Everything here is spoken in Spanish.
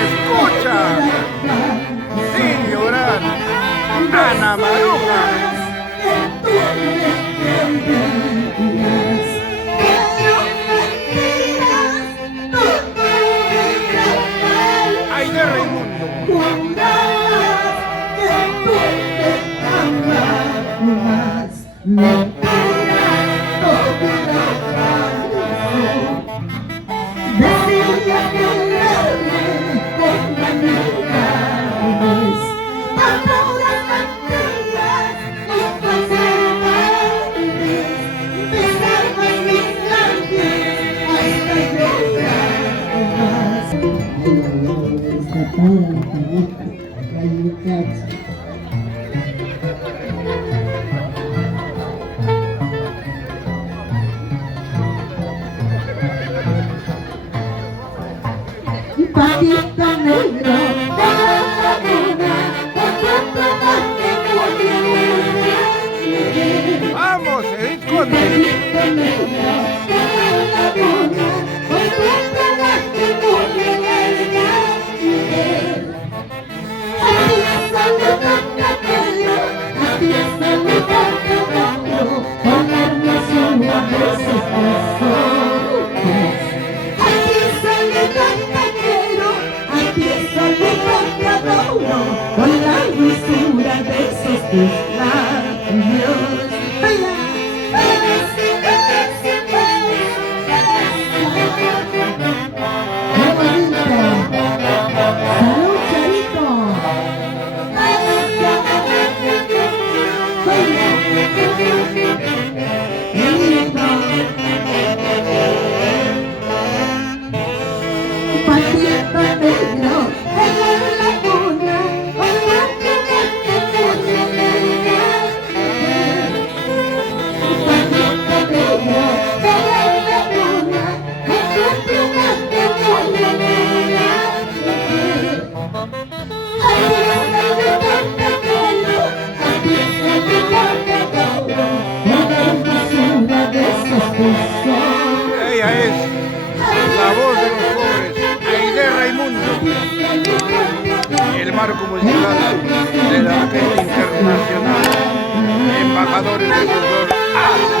Escucha, sin llorar, Ana Maruja. Ay, de Raimundo. Patito negro de la laguna, Vamos, el conde. patito negro de la laguna, a ti saludante Pedro, a ti saludante Pedro, con la hermosura de sus ojos. A ti saludante Pedro, a ti saludante adoro, con la dulzura de esos tus labios. ¡Qué bonita! ¡Salud, Charito! ¡Qué lindo! Patito negro en la laguna, patito negro en la laguna, Ella es la voz de los pobres, Aide Raimundo, y el marco musical de la orquesta internacional, embajadores del folclore.